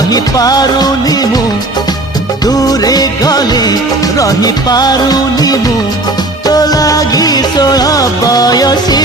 रही पारुनी मु दूरे गले रही पारुनी मु तो लागी 16 बयसी